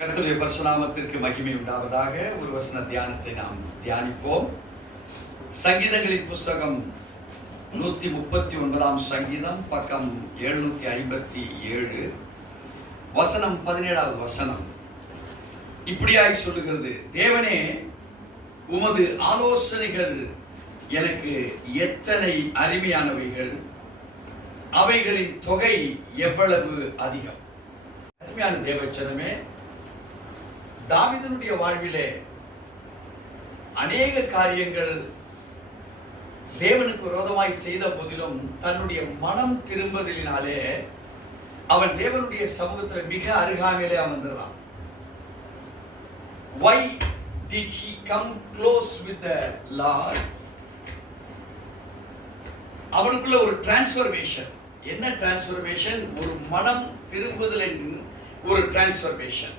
கர்த்தருடைய பரிசுநாமத்திற்கு மகிமை உண்டாவதாக. ஒரு வசன தியானத்தை நாம் தியானிப்போம். சங்கீதங்களின் புஸ்தகம் 139 சங்கீதம், பக்கம் 757, வசனம் 17வது வசனம் இப்படியாய் சொல்லுகிறது: தேவனே, உமது ஆலோசனைகள் எனக்கு எத்தனை அருமையானவைகள், அவைகளின் தொகை எவ்வளவு அதிகம். அருமையான தேவச்சனமே, தாவீதுடைய வாழ்விலே அநேக காரியங்கள் தேவனுக்கு விரோதமாய் செய்த போதிலும் தன்னுடைய மனம் திரும்புதலினாலே அவன் தேவனுடைய சமூகத்தில் மிக அருகாமையிலே அமர்ந்தான். Why did he come close with the Lord? அவனுக்குள்ள ஒரு டிரான்ஸ்ஃபர்மேஷன். என்ன டிரான்ஸ்ஃபர்மேஷன்? ஒரு மனம் திரும்புதலின் ஒரு transformation.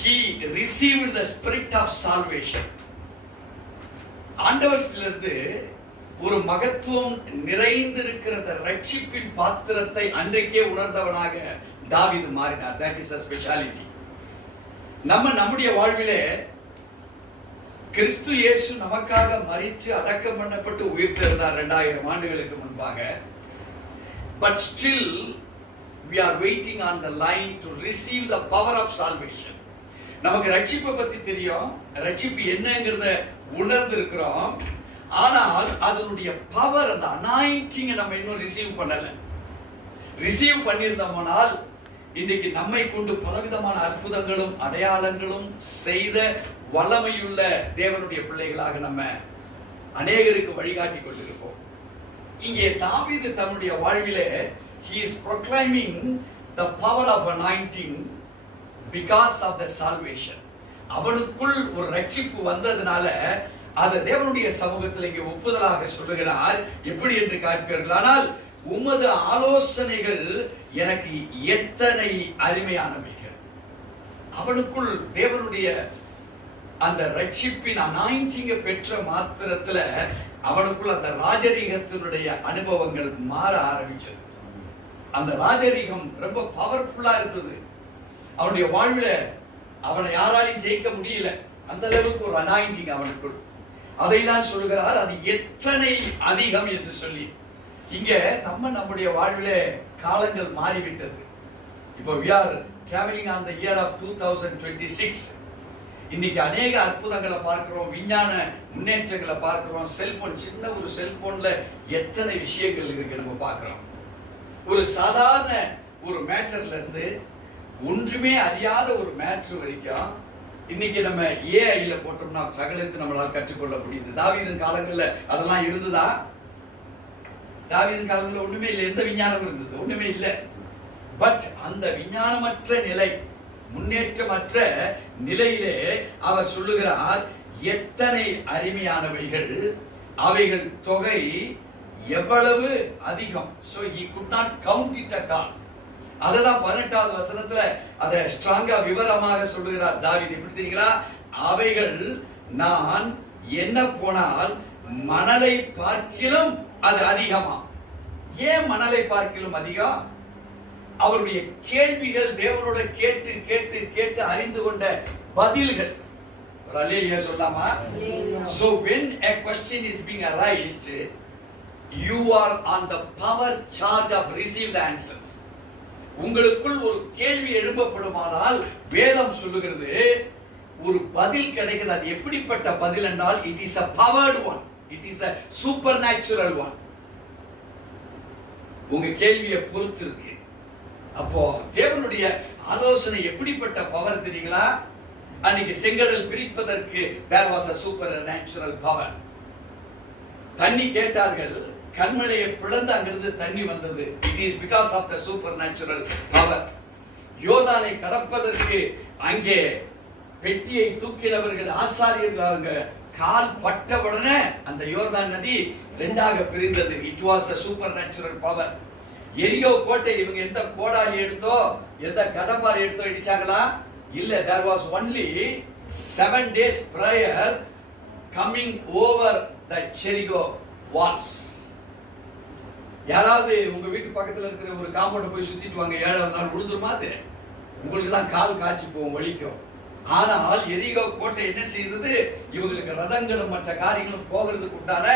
He received the spirit of salvation. ஆண்டவரிடத்திலிருந்து ஒரு மகத்துவம் நிறைந்திருக்கிற ரட்சிப்பின் பாத்திரத்தை அன்றைக்கே உணர்ந்தவனாக தாவீது மாறினார். That is a speciality. நம்முடைய வாழ்விலே கிறிஸ்து இயேசு நமக்காக மரித்து அடக்கம் பண்ணப்பட்டு உயிர்த்தெழுந்தார் 2000 ஆண்டுகளுக்கு முன்பாக. But still we are waiting on the line to receive the power of salvation. நமக்கு ரட்சிப்பை பத்தி தெரியும், ரட்சிப்பு என்னங்கிறத உணர்ந்து இருக்கிறோம். ஆனால் அதனுடைய பவர், அந்த அனாயிண்டிங் நம்ம இன்னும் ரிசீவ் பண்ணல. ரிசீவ் பண்ணியிருந்தோம்னால் இன்னைக்கு நம்மை கொண்டு பலவிதமான அற்புதங்களும் அடையாளங்களும் செய்த வல்லமையுள்ள தேவனுடைய பிள்ளைகளாக நம்ம அநேகருக்கு வழிகாட்டி கொண்டிருப்போம். இங்கே தாவீது தன்னுடைய வாழ்விலே he is proclaiming the power of anointing because of the salvation. அவனுக்குள் ஒரு ரட்சிப்பு வந்ததனால அது தேவனுடைய சமூகத்தில் இங்கே ஒப்புதலாக சொல்லுகிறார். எப்படி என்று கேட்பீர்களானால், உமது ஆலோசனைகள் எனக்கு எத்தனை அருமையானவைகள். அவனுக்குள் தேவனுடைய அந்த ரட்சிப்பின் அனாயிண்டிங்கை பெற்ற மாத்திரத்துல அவனுக்குள் அந்த ராஜரீகத்தினுடைய அனுபவங்கள் மாற ஆரம்பிச்சது. அந்த ராஜரீகம் ரொம்ப பவர்ஃபுல்லா இருந்தது. அவனுடைய வாழ்வில அவனை யாராலையும் ஜெயிக்க முடியல. அந்த அளவுக்கு ஒரு அனாயிண்டிங் அவனுக்குள். அதை தான் சொல்லுகிறார், அது எத்தனை அதிகம் என்று சொல்லி. இங்க நம்முடைய வாழ்வில காலங்கள் மாறிவிட்டது. இப்போ we are traveling on the year of 2026. இன்னைக்கு அநேக அற்புதங்களை பார்க்கிறோம், விஞ்ஞான முன்னேற்றங்களை பார்க்கிறோம். செல்போன், சின்ன ஒரு செல்போன்ல எத்தனை விஷயங்கள் இருக்கு நம்ம பார்க்கிறோம். ஒரு சாதாரண ஒரு மேட்டர்ல இருந்து ஒன்றுமே அறியாத ஒரு மேட்ரு வரைக்கும் இன்னைக்கு நம்ம ஏஐல போட்டோம்னா சகலத்தை நம்மளால் கற்றுக்கொள்ள முடியுது. தாவீதின் காலங்கள்ல அதெல்லாம் இருந்ததா? தாவீதின் காலங்கள்ல ஒண்ணுமே இல்லை. எந்த விஞ்ஞானம் இருந்தது? ஒண்ணுமே இல்லை. பட் அந்த விஞ்ஞானமற்ற நிலை, முன்னேற்றமற்ற நிலையிலே அவர் சொல்லுகிறார், எத்தனை அருமையானவைகள், அவைகள் தொகை எவ்வளவு அதிகம். So he could not count it at all. அதெல்லாம் 18வது வசனத்துல அதை ஸ்ட்ராங்கா விவரமாக சொல்லுகிறார் தாவீது. எப்படி தெரியுங்களா? அவைகள் நான் என்ன போனால் மணலை பார்க்கிலும் அது அதிகமா. ஏன் மணலை பார்க்கிலும் அதிகம்? அவருடைய கேள்விகள், தேவனோட கேட்டு கேட்டு கேட்டு அறிந்து கொண்ட பதில்கள். ஒரு அல்லேலூயா சொல்லாமா? So when a question is being arised, you are on the power charge of receive the answers. உங்களுக்குள் ஒரு கேள்வி எழுப்பப்படுமானால் வேதம் சொல்லுகிறது ஒரு பதில் கிடைக்கிறது. அது எப்படிப்பட்ட பதில் என்றால், it is a powered one, it is a supernatural one. உங்க கேள்வியை பொறுத்து இருக்கு. அப்போ தேவனுடைய ஆலோசனை எப்படிப்பட்ட பவர் தெரியுங்களா? அன்னைக்கு செங்கடல் பிரிப்பதற்கு there was a supernatural power. தண்ணி கேட்டார்கள், கண்மலையை பிளந்து அங்கிருந்து தண்ணி வந்தது. It is because of the supernatural power. யோர்தானை கடப்பதற்கு அங்கே பெட்டியை தூக்கினவர்கள் ஆசாரியர்களாக கால் பட்டவுடனே அந்த யோர்தான் நதி ரெண்டாக பிரிந்தது. It was the supernatural power. எரிகோ கோட்டை இவங்க எந்த கோடாலி எடுத்தோ எந்த கடப்பாரி எடுத்தோ இடிச்சாங்களா? இல்ல. There was only 7 days prior coming over the Jericho walls. யாராவது உங்க வீட்டு பக்கத்துல இருக்கிற ஒரு காம்பவுண்ட் போய் சுத்திட்டு வாங்க, 7வது நாள் விழுந்துருமா? அது உங்களுக்கு தான் கால் காய்ச்சி போகும், வலிக்கும். ஆனால் எரிகோ கோட்டை என்ன செய்தது? இவங்களுக்கு ரதங்களும் மற்ற காரியங்களும் போகிறதுக்கு உண்டான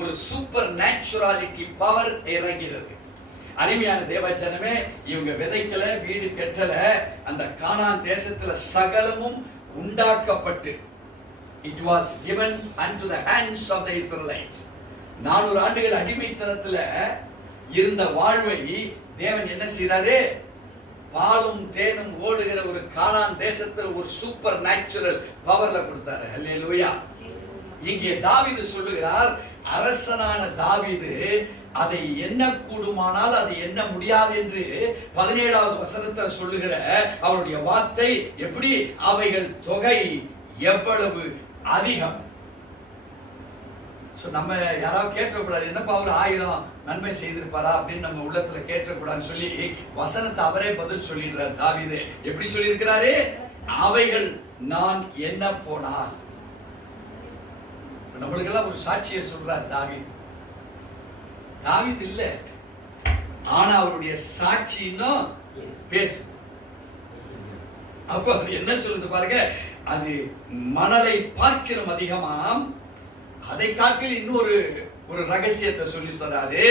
ஒரு சூப்பர் நேச்சுராலிட்டி பவர் இறங்கிறது. அருமையான தேவச்சனமே, இவங்க விதைக்கல, வீடு கட்டல, அந்த கானான் தேசத்துல சகலமும் உண்டாக்கப்பட்டு it was given unto the hands of the Israelites. 400 ஆண்டுகள் அடிமைத்தனத்துல இருந்த வாழ்வை தேவன் என்ன செய்றாரு? பாலும் தேனும் ஓடுகிற ஒரு கானான் தேசத்துல ஒரு சூப்பர் நேச்சுரல் பவர்ல கொடுத்தாரு. ஹல்லேலூயா. இங்கே தாவீது சொல்லுகிறார், அரசனான தாவீது அதை என்ன கூடுமானால் அது என்ன முடியாது என்று 17வது வசனத்தில் சொல்லுகிற அவருடைய வார்த்தை எப்படி? அவைகள் தொகை எவ்வளவு அதிகம். நம்ம யாராவது கேட்டக்கூடாது, என்னப்பா அவர் 1000 நன்மை செய்திருப்பாரா அப்படின்னு நம்ம உள்ளத்துல கேட்டக்கூடாதுன்னு சொல்லி வசனத்தை அவரே பதில் சொல்லிடுறார். தாவீது எப்படி சொல்லியிருக்கிறாரு? அவைகள் நான் என்ன போனால். நம்மளுக்கெல்லாம் ஒரு சாட்சியை சொல்றார் தாவீது. தாவீது இல்ல, ஆனா அவருடைய சாட்சி இன்னும் பேசும். அப்ப அது என்ன சொல்லுது பாருங்க, அது மணலை பார்க்கிறோம் அதிகமாம். அதை காட்டில் இன்னொரு ரகசியத்தை சொல்லி சொல்றாரு,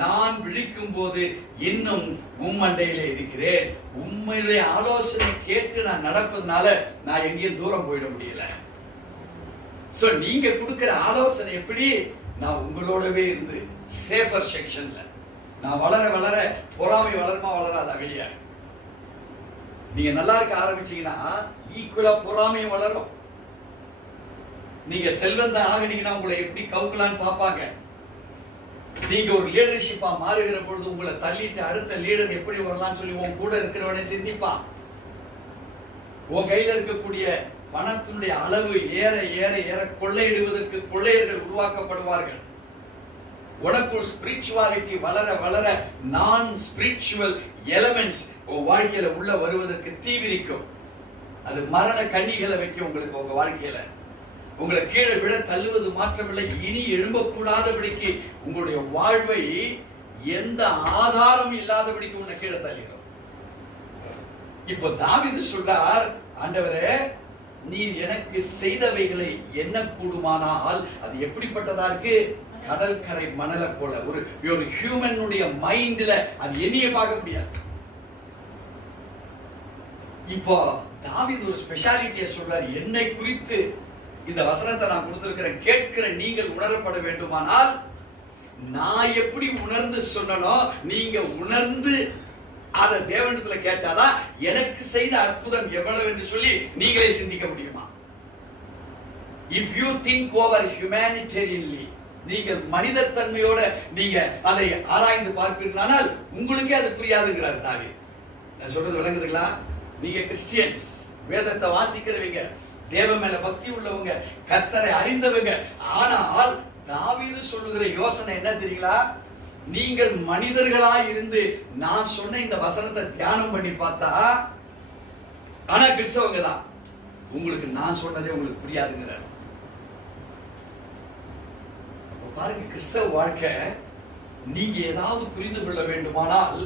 நான் விழிக்கும் போது இன்னும் உம்மண்டையிலே இருக்கிறேன். உண்மையுடைய ஆலோசனை கேட்டு நான் நடப்பதனால நான் எங்கேயும் தூரம் போயிட முடியல. சோ நீங்க கொடுக்கிற ஆலோசனை எப்படி? நான் உங்களோடவே இருந்து சேஃபர் செக்ஷன்ல நான் வளர வளர பொறாமை வளருமா வளராதா? வெளியே நீங்க நல்லா இருக்க ஆரம்பிச்சீங்கன்னா ஈக்குவலா பொறாமையும் வளரும். நீங்க செல்வந்தா ஆகினீங்கன்னா உங்களை எப்படி கவுக்கலான்னு பார்ப்பாங்க. நீங்க ஒரு லீடர்ஷிப்பா மாறுகிற பொழுது உங்களை தள்ளிட்டு அடுத்த லீடர் எப்படி வரலாம்னு சொல்லி உன் கூட இருக்கிறவனை சிந்திப்பான். உன் கையில இருக்கக்கூடிய பணத்தினுடைய அளவு ஏற ஏற ஏற கொள்ளையிடுவதற்கு கொள்ளையர்கள் உருவாக்கப்படுவார்கள். உனக்குள் ஸ்பிரிச்சுவாலிட்டி வளர வளர நான் ஸ்பிரிச்சுவல் எலிமெண்ட்ஸ் வாழ்க்கையில உள்ள வருவதற்கு தீவிரிக்கும். அது மரண கண்ணிகளை வைக்கும் உங்களுக்கு. உங்க வாழ்க்கையில உங்களை கீழே விட தள்ளுவது மாற்றமில்லை. இனி எழும்பக்கூடாதபடிக்கு உங்களுடைய வாழ்வை எந்த ஆதாரம் இல்லாதபடிக்கு உன்னை கீழே தள்ளுகிறோம். இப்போ தாவீது சொல்றார், ஆண்டவரே நீ எனக்கு செய்தவைகளை என்ன கூடுமானால் அது எப்படிப்பட்டதா இருக்கு? கடற்கரை மணலை போல. ஒரு ஹியூமனுடைய மைண்ட்ல அது எண்ணிய பார்க்க முடியாது. இப்போ தாவீது ஒரு ஸ்பெஷாலிட்டியை சொல்றார், என்னை குறித்து இந்த வசனத்தை நான் கொடுத்திருக்கிறேன், கேட்கிற நீங்கள் உணரப்பட வேண்டுமானால் நான் எப்படி உணர்ந்து சொன்னனோ நீங்க உணர்ந்து அதை தேவனிடத்துல கேட்டாதான் எனக்கு செய்த அற்புதம் எவ்வளவு என்று சொல்லி நீங்களே சிந்திக்க முடியுமா? இஃப் யூ திங்க் ஓவர் ஹியூமனிடேரியன்லி, நீங்கள் மனித தன்மையோட நீங்க அதை ஆராய்ந்து பார்ப்பீர்களானால் உங்களுக்கே அது புரியாதுங்கிறார் தாவீது. நான் சொல்றது விளங்குதுங்களா? நீங்க கிறிஸ்டியன்ஸ், வேதத்தை வாசிக்கிறவங்க, தேவ மேல பக்தி உள்ளவங்க, கர்த்தரை அறிந்தவங்க. ஆனால் தாவீது சொல்லுகிற யோசனை என்ன தெரியுங்களா? நீங்கள் மனிதர்களாய் இருந்து நான் சொன்ன இந்த வசனத்தை தியானம் பண்ணி பார்த்தா, ஆனா கிறிஸ்தவங்க தான், உங்களுக்கு நான் சொன்னதே உங்களுக்கு புரியாதுங்கிறார். பாருங்க, கிறிஸ்தவ வாழ்க்கை நீங்க ஏதாவது புரிந்து கொள்ள வேண்டுமானால்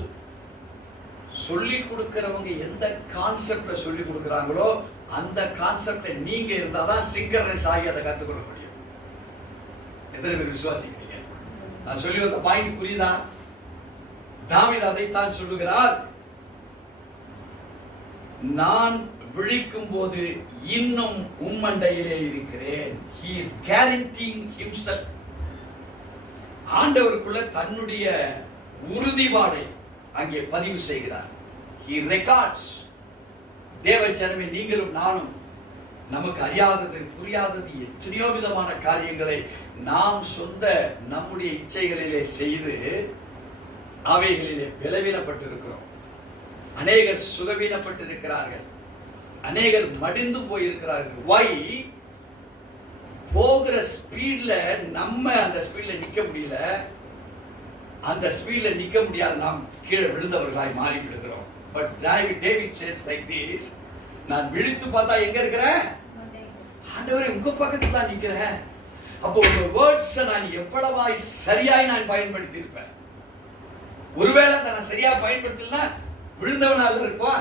சொல்லி கொடுக்கிறவங்க எந்த கான்செப்ட்ல சொல்லி கொடுக்கிறாங்களோ அந்த கான்செப்ட்ல நீங்க இருந்தாதான் சிங்கர்னஸ் ஆகி அதை கத்துக்கொள்ள முடியும். எத்தனை பேர் விசுவாசிக்கிறீங்க? நான் சொல்லி வந்த பாயிண்ட் புரியுதா? தாவீது அதைத்தான் சொல்லுகிறார், நான் விழிக்கும் போது இன்னும் உம்மண்டையிலே இருக்கிறேன். He is guaranteeing himself. ஆண்டவருக்குள்ள தன்னுடைய உறுதிப்பாடை அங்கே பதிவு செய்கிறார். He records. தேவச்சனமே, நீங்களும் நானும் நமக்கு அறியாதது புரியாதது எத்தனையோ விதமான காரியங்களை நாம் சொந்த நம்முடைய இச்சைகளிலே செய்து அவைகளிலே பலவீனப்பட்டிருக்கிறோம். அநேகர் சுகவீனப்பட்டிருக்கிறார்கள், அநேகர் மடிந்து போயிருக்கிறார்கள். Why? போகிற ஸ்பீட்ல நம்ம அந்த ஸ்பீட்ல நிக்க முடியல. அந்த ஸ்பீட்ல நிக்க முடியாது, நாம் கீழே விழுந்தவர்களாய் மாறி விடுகிறோம். But David says like this, நான் விழித்து பார்த்தா எங்க இருக்கிறேன்? ஆண்டவரே உங்க பக்கத்துல தான் நிக்கிறேன். அப்போ உங்க வேர்ட்ஸ் நான் எவ்வளவாய் சரியாய் நான் பயன்படுத்தி இருப்பேன். ஒருவேளை நான் சரியா பயன்படுத்தலனா விழுந்தவனால இருப்பா.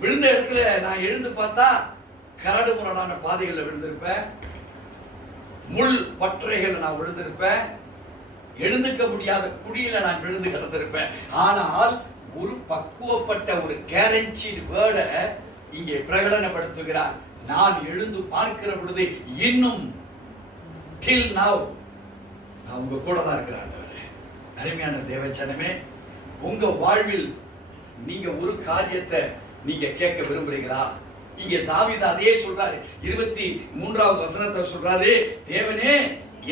விழுந்த இடத்துல நான் எழுந்து பார்த்தா கரடு முரடான பாதைகளில் விழுந்திருப்பேன், முள் பற்றைகள் நான் விழுந்திருப்பேன், எழுந்துக்க முடியாத குடியில நான் விழுந்து கிடந்திருப்பேன். ஆனால் ஒரு பக்குவப்பட்ட ஒரு கேரண்டீட் வேர்டை இங்கே பிரகடனப்படுத்துகிறார். நான் எழுந்து பார்க்கிற பொழுது இன்னும் till now நான் உங்க கூட தான் இருக்கிறேன். அருமையான தேவச்சனமே, உங்க வாழ்வில் நீங்க ஒரு காரியத்தை நீங்க கேட்க விரும்புறீங்களா? இங்க தாவீது அதே சொல்றாரு, 23வது வசனத்தை சொல்றாரு, தேவனே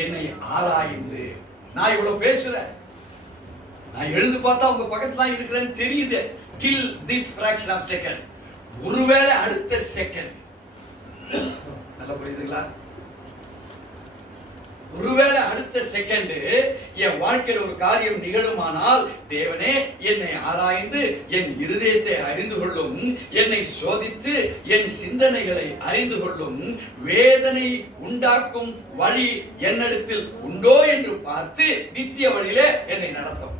என்னை ஆராய்ந்து. நான் இவ்வளவு பேசுறேன், நான் எழுந்து பார்த்தா உங்க பக்கத்துல தான் இருக்கிறேன்னு தெரியுது. till this fraction of second, ஒருவேளை அடுத்த செகண்ட், நல்லா புரியுதுங்களா? ஒருவேளை அடுத்த செகண்ட் என் வாழ்க்கையில் ஒரு காரியம் நிகழுமானால், தேவனே என்னை ஆராய்ந்து என் இருதயத்தை அறிந்து கொள்ளும், என்னை சோதித்து என் சிந்தனைகளை அறிந்து கொள்ளும், வேதனை உண்டாக்கும் வழி என்னிடத்தில் உண்டோ என்று பார்த்து நித்திய வழியிலே என்னை நடத்தும்.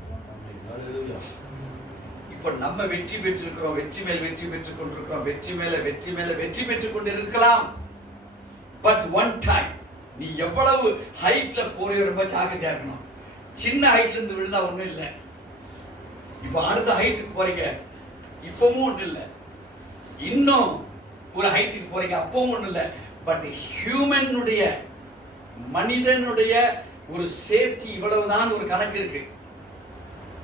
இப்ப நம்ம வெற்றி பெற்றிருக்கிறோம், வெற்றி மேல் வெற்றி பெற்றுக் கொண்டிருக்கிறோம், வெற்றி மேல வெற்றி மேல வெற்றி பெற்றுக் கொண்டிருக்கலாம். பட் ஒன் டைம், நீ எவ்வளவு ஹைட்ல போறியோ ரொம்ப ஜாக்கிரதையா இருக்கணும். சின்ன ஹைட்ல இருந்து விழுந்தா ஒண்ணும் இல்லை, இப்ப அடுத்த ஹைட்டுக்கு போறீங்க, இப்பவும் ஒண்ணும் இல்லை, இன்னும் ஒரு ஹைட்டுக்கு போறீங்க, அப்பவும் ஒண்ணும் இல்லை. பட் ஹியூமனுடைய, மனிதனுடைய ஒரு சேஃப்டி இவ்வளவுதான் ஒரு கணக்கு இருக்கு.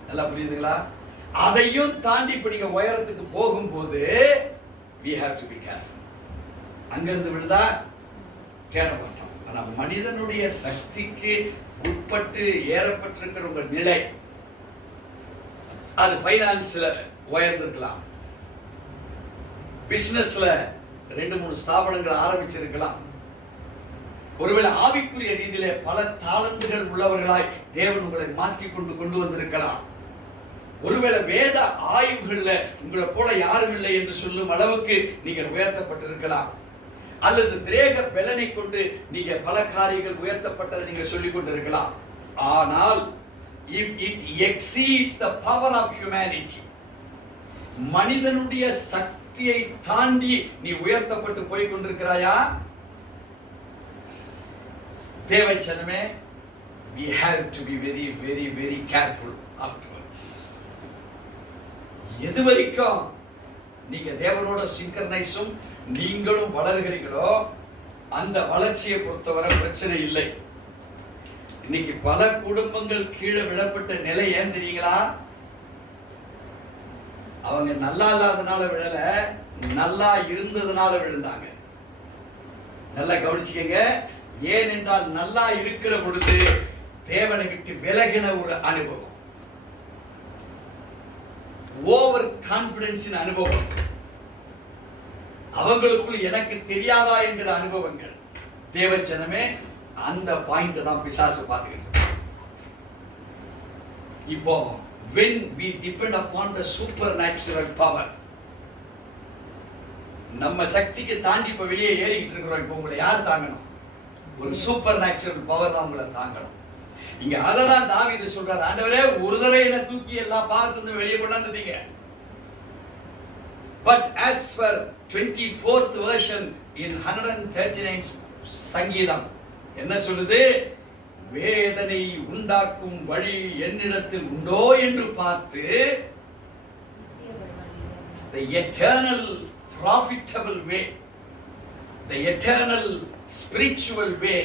நல்லா புரியுதுங்களா? அதையும் தாண்டி இப்ப நீங்க உயரத்துக்கு போகும்போது we have to be careful. அங்கிருந்து விழுந்தா தேர மாட்டோம். ஆனா மனிதனுடைய சக்திக்கு உட்பட்டு ஏறப்பட்டிருக்கிற உங்க நிலை, அது பைனான்ஸ்ல உயர்ந்திருக்கலாம், பிசினஸ்ல 2-3 ஸ்தாபனங்கள் ஆரம்பிச்சிருக்கலாம், ஒருவேளை ஆவிக்குரிய ரீதியிலே பல தாளந்துகள் உள்ளவர்களாய் தேவன் உங்களை மாற்றி கொண்டு வந்திருக்கலாம், ஒருவேளை வேத ஆய்வுகள்ல உங்களை போல யாரும் இல்லை என்று சொல்லும் அளவுக்கு நீங்கள் உயர்த்தப்பட்டிருக்கலாம், அல்லது திரேக பலனை கொண்டு நீங்க பல காரியங்கள் உயர்த்தப்பட்டதை நீங்க சொல்லிக் கொண்டிருக்கலாம். ஆனால் if it exceeds the power of humanity, மனிதனுடைய சக்தியை தாண்டி நீ உயர்த்தப்பட்டு போய் கொண்டிருக்கிறாயா? தேவச்சனமே, we have to be very very very careful afterwards. எதுவரைக்கும் நீங்க தேவனோட சிங்கர்னைஸும் நீங்களும் வளர்கிறீங்களோ அந்த வளர்ச்சியை பொறுத்தவரை பிரச்சனை இல்லை. இன்னைக்கு பல குடும்பங்கள் கீழே விழப்பட்ட நிலை ஏன் தெரியுங்களா? அவங்க நல்லா இல்லாதனால விழல, நல்லா இருந்ததுனால விழுந்தாங்க. நல்லா கவனிச்சுக்கங்க. ஏனென்றால் நல்லா இருக்கிற பொழுது தேவனை விட்டு விலகின ஒரு அனுபவம், ஓவர் கான்பிடன்ஸின் அனுபவம், அவங்களுக்குள் எனக்கு தெரியாதா என்கிற அனுபவங்கள். தேவஜனமே, அந்த பாயிண்ட் தான் பிசாசு பார்த்துக்கிட்டு. இப்போ when we depend upon the supernatural power, நம்ம சக்திக்கு தாண்டி இப்ப வெளியே ஏறிக்கிட்டு இருக்கிறோம். இப்போ உங்களை யார் தாங்கணும்? ஒரு சூப்பர் நேச்சுரல் பவர் தான் உங்களை தாங்கணும். இங்க அததான் தாவீது சொல்றாரு, ஆண்டவரே ஒரு தடவை என்ன தூக்கி எல்லா பாவத்திலிருந்து வெளியே கொண்டாந்துட்டீங்க. But as for 24th version in 139 சங்கீதம் என்ன சொல்லுது? வேதனை உண்டாக்கும் வழி என்னிடத்தில் உண்டோ என்று பார்த்து, the eternal profitable way, the eternal spiritual way,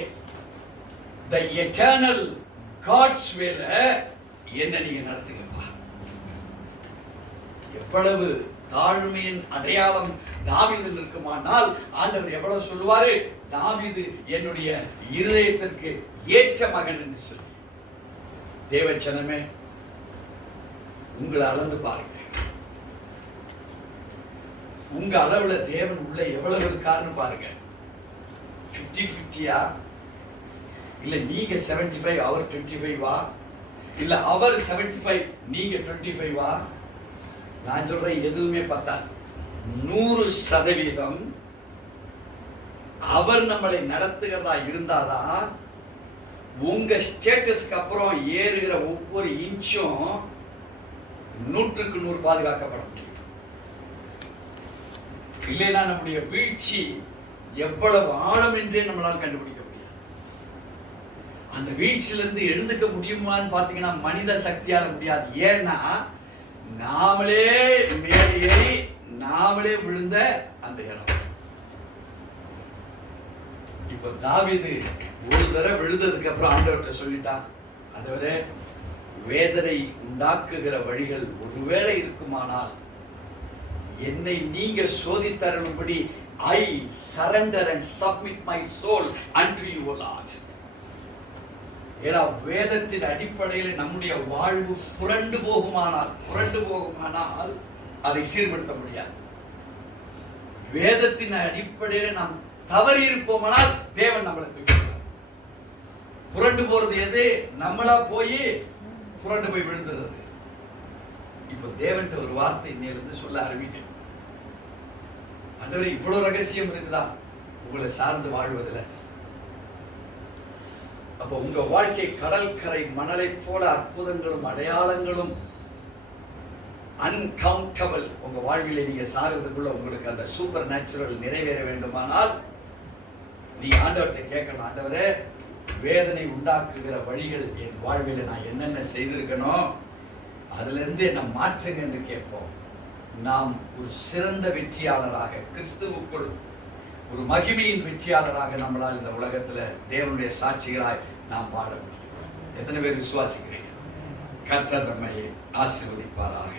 the eternal God's way என்ன நீங்க நடத்துங்கப்பா. எவ்வளவு தாழ்மையின் அடையாளம் தாவீதில் இருக்குமானால் ஆண்டவர் எவ்வளவு சொல்லுவாரு, தாவீது என்னுடைய இருதயத்திற்கு ஏற்ற மகன் என்று சொல்லி. தேவச்சனமே, உங்களை அளந்து பாருங்க. உங்க அளவுல தேவன் உள்ள எவ்வளவு இருக்காருன்னு பாருங்க. 50-50யா? இல்ல நீங்க 75 அவர் 25 வா? இல்ல அவர் 75 நீங்க 25 வா? நான் சொல்றேன், எதுவுமே பத்தாது. 100% அவர் நம்மளை நடத்துகிறதா இருந்தாதான் உங்க ஸ்டேட்டஸ்க்கு அப்புறம் ஏறுகிற ஒவ்வொரு இன்ச்சும் 100% பாதுகாக்கப்பட முடியும். இல்லைன்னா நம்முடைய வீழ்ச்சி எவ்வளவு ஆழம் என்றே நம்மளால் கண்டுபிடிக்க முடியாது. அந்த வீழ்ச்சியிலிருந்து எழுந்துக்க முடியுமான்னு பாத்தீங்கன்னா மனித சக்தியால முடியாது. ஏன்னா நாமளே மேலே ஏறி நாமளே விழுந்த அந்த இடம். இப்ப தாவீது ஒரு தடவை விழுந்ததுக்கு அப்புறம் ஆண்டவர்கிட்ட சொல்லிட்டான், ஆண்டவரே வேதனை உண்டாக்குகிற வழிகள் ஒருவேளை இருக்குமானால் என்னை நீங்க சோதித்தரும்படி I surrender and submit my soul unto you, O Lord. ஏன்னா வேதத்தின் அடிப்படையில் நம்முடைய வாழ்வு புரண்டு போகுமானால் அதை சீர்படுத்த முடியாது. வேதத்தின் அடிப்படையில் நாம் தவறி இருப்போமானால் தேவன் நம்மளை தூக்கிடுவார். புரண்டு போறது எது? நம்மளா போய் புரண்டு போய் விழுந்துறது. இப்ப தேவன்ட்ட ஒரு வார்த்தை இன்னிலிருந்து சொல்ல ஆரம்பிக்க, ஆண்டவரே இவ்வளவு ரகசியம் இருக்குதா உங்களை சார்ந்து வாழ்வதில்? அப்ப உங்க வாழ்க்கை கடற்கரை மணலை போல அற்புதங்களும் அடையாளங்களும் அன்கவுண்டபிள் உங்க வாழ்விலே நீங்க சாகிறதுக்குள்ள உங்களுக்கு அந்த சூப்பர் நேச்சுரல் நிறைவேற வேண்டுமானால் நீ ஆண்டவர்கிட்ட கேட்கணும், ஆண்டவரே வேதனை உண்டாக்குகிற வழிகள் என் வாழ்வில் நான் என்னென்ன செய்திருக்கணும் அதுல இருந்து என்ன மாற்றுங்க என்று கேட்போம். நாம் ஒரு சிறந்த வெற்றியாளராக கிறிஸ்துவுக்குள் ஒரு மகிமையின் வெற்றியாளராக நம்மளால் இந்த உலகத்துல தேவனுடைய சாட்சிகளாய் நாம் வாழ முடியும். எத்தனை பேர் விசுவாசிக்கிறீங்க? கர்த்தர் நம்மை ஆசீர்வதிப்பாராக.